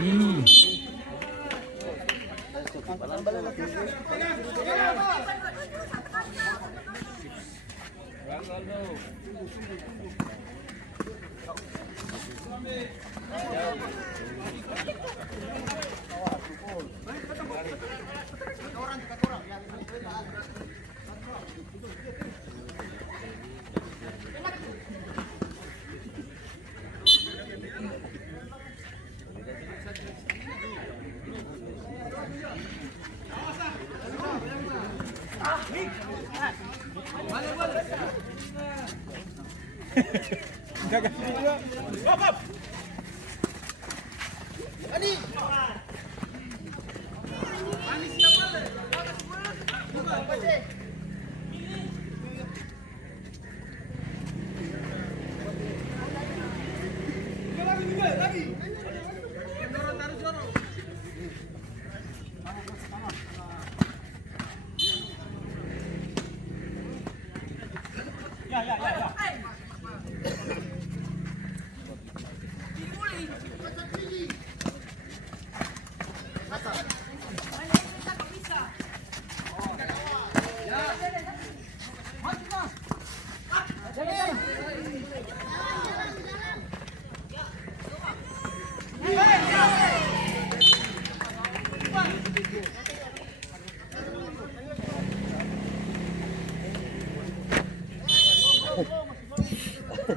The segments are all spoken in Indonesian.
Ih. Gagal juga. Stop. Ani. Ani siapa le? Buka baca. Lagi. Dorong taruh jorong. Ya.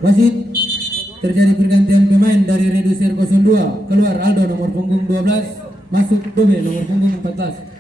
Wasit, terjadi pergantian pemain dari Redusir 02. Keluar Aldo nomor punggung 12, masuk Dobe nomor punggung 14.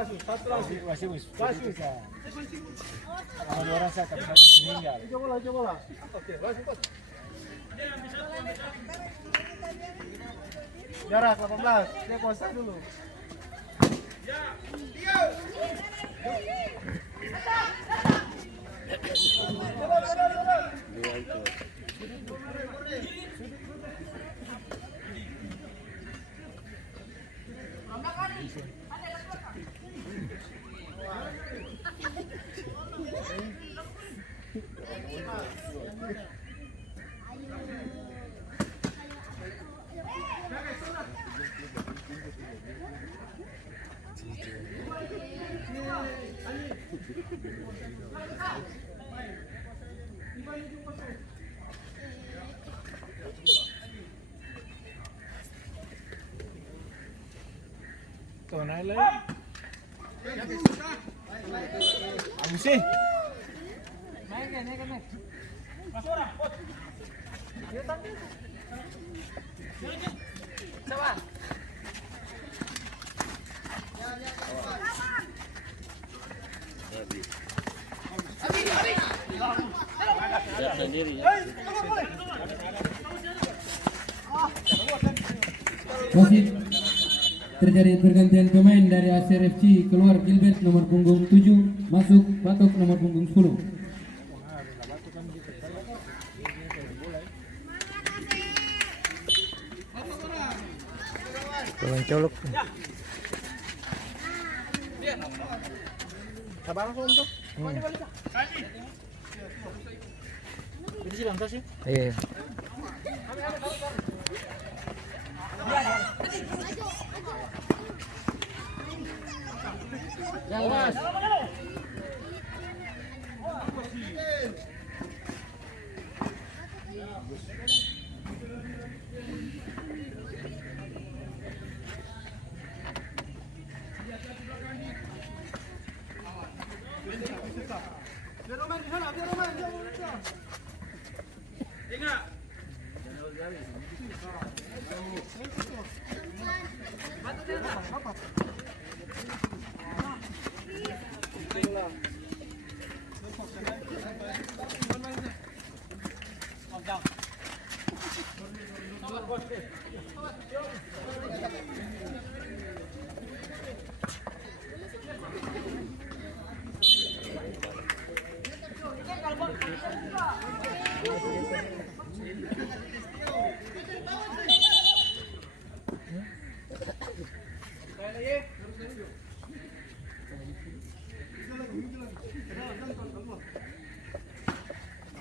Satu lagi. Masih bisa. Kalau dua orang saya akan meninggal. Coba. Oke, lanjut. Jarak 18. Dia kuasa dulu. Tuh naik lagi. Habis sih. Wasit, terjadi pergantian pemain dari ASR FC. Keluar Gilbert nomor punggung 7, masuk Batok nomor punggung 10. Tulang colok. Sabar langsung tuh. Ini sih bangsa sih. Iya. Awas. Biar Roman di sana, biar Roman. Ingat.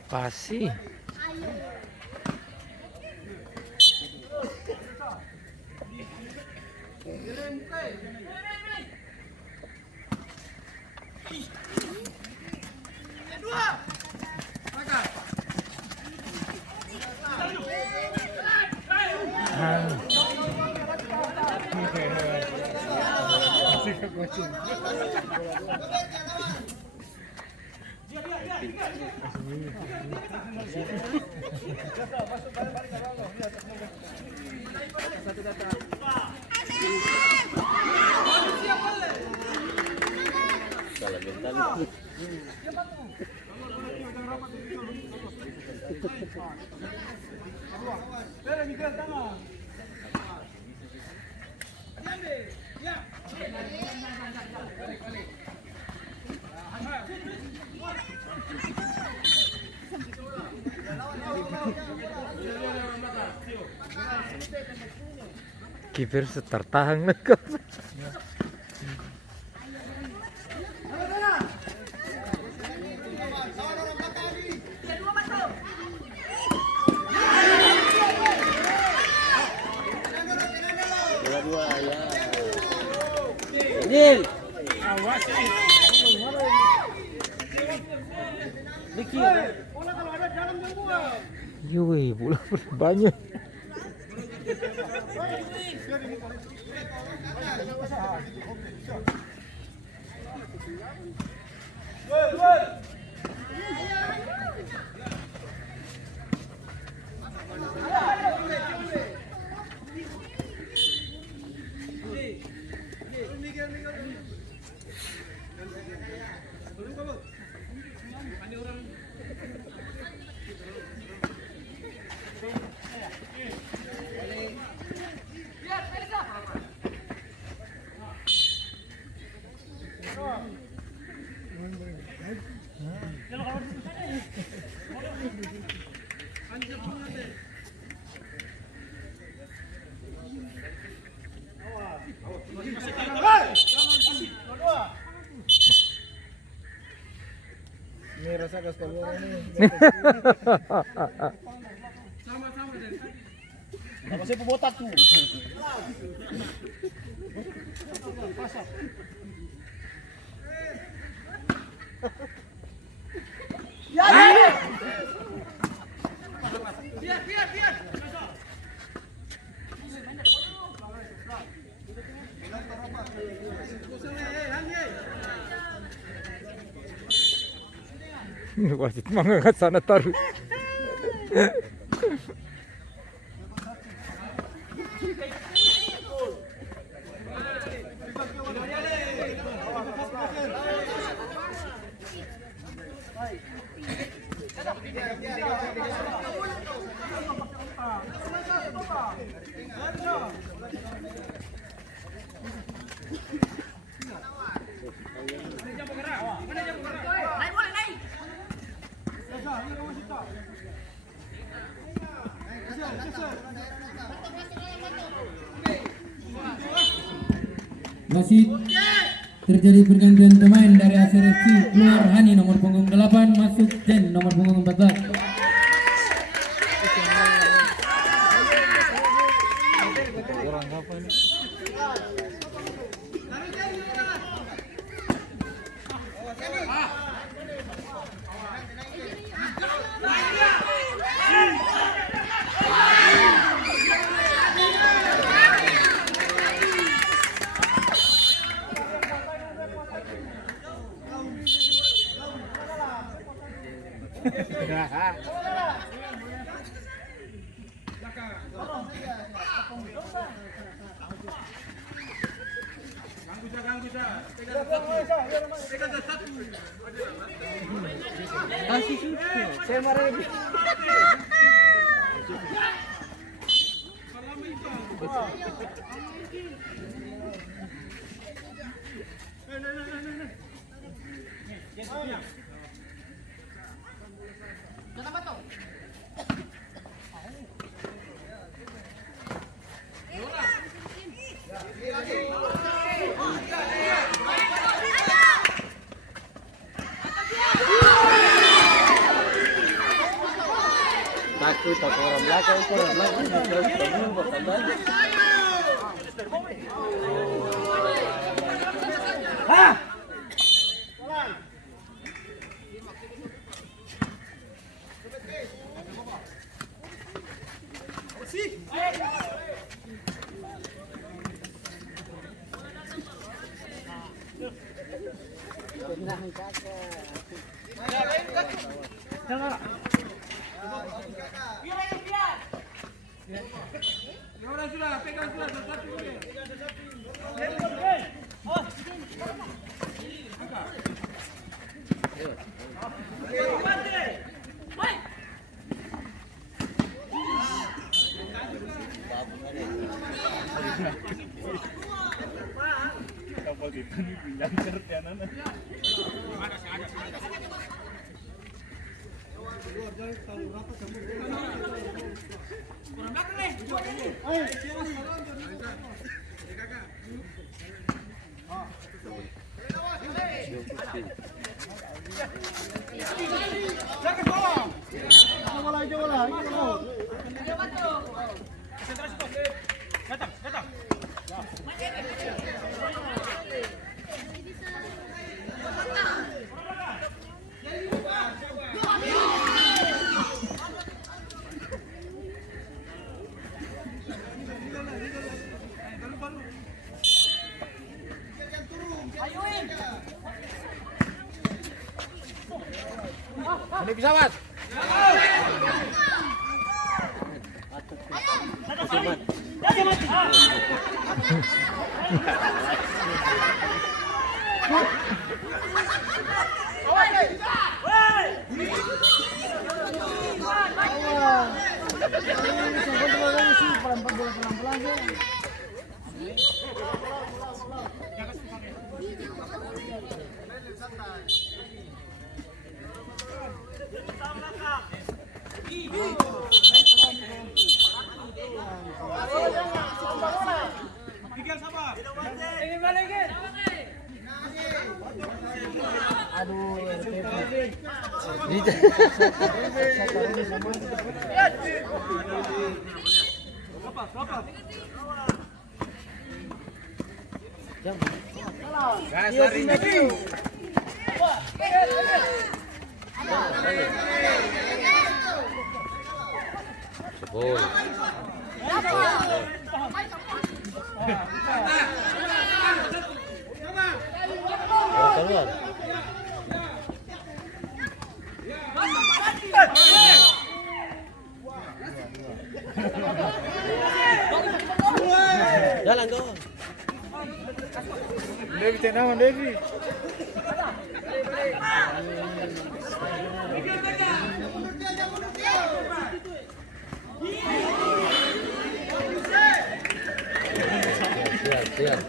Pasti. Kiper tertahan kok. Nil. Awas Dikit. Bola kalau ada dalam yang buang. Yoi, bola banyak. Awas. sakas keluar ini. Sama-sama deh. Apa sih pebotak tuh? Biar. Wasit mangangkat sana taruh. Wasit, terjadi pergantian pemain dari ASER FC. Keluar Hani nomor punggung 8, masuk Den nomor punggung 14. Orang apa ini? Saya marah lagi. Takut orang belakang. Sudah, pegang sudah, satu. Kapal itu pinjam kerjaan anak. Ini pesawat. Aduh, Keluar. Jalan kau. Devi tenang, Devi. Siap.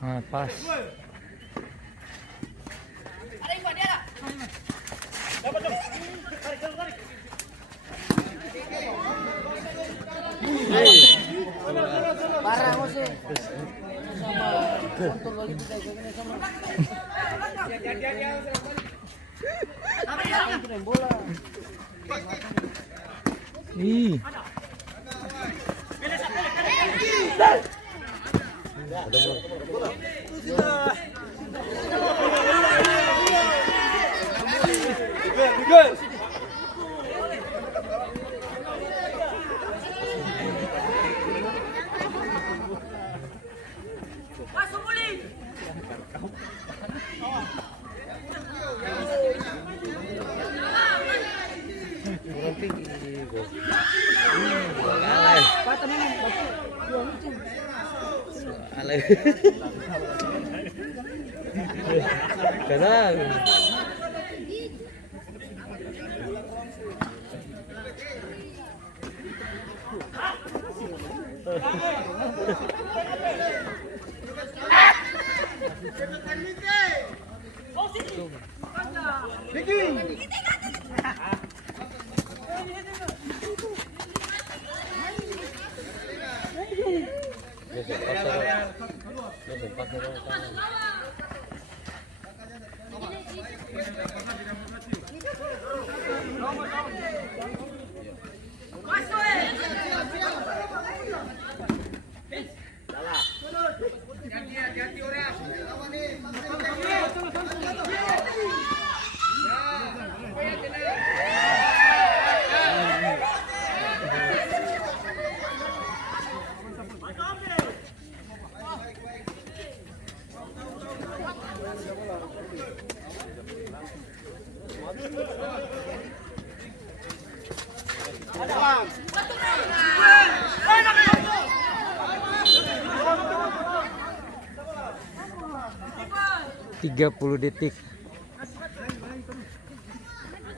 Ah, pas. Parah Jose. Sama kontrol lagi kita kayak sama. Bola. Ih. Good. Kurang tinggi gua. Alay. Kadang. Hati-hati orang. Tiga 30 detik.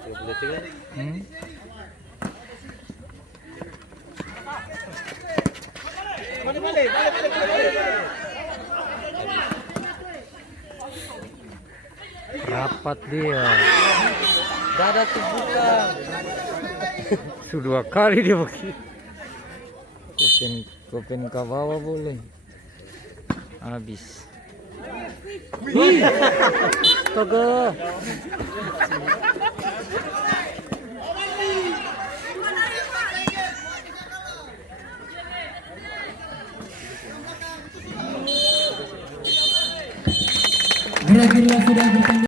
30 detik kan? Rapat dia. Dada terbuka. Sudah 2 kali dia pakai. Kopen ke bawah boleh. Habis. Astaga. berakhirlah sudah bertanding.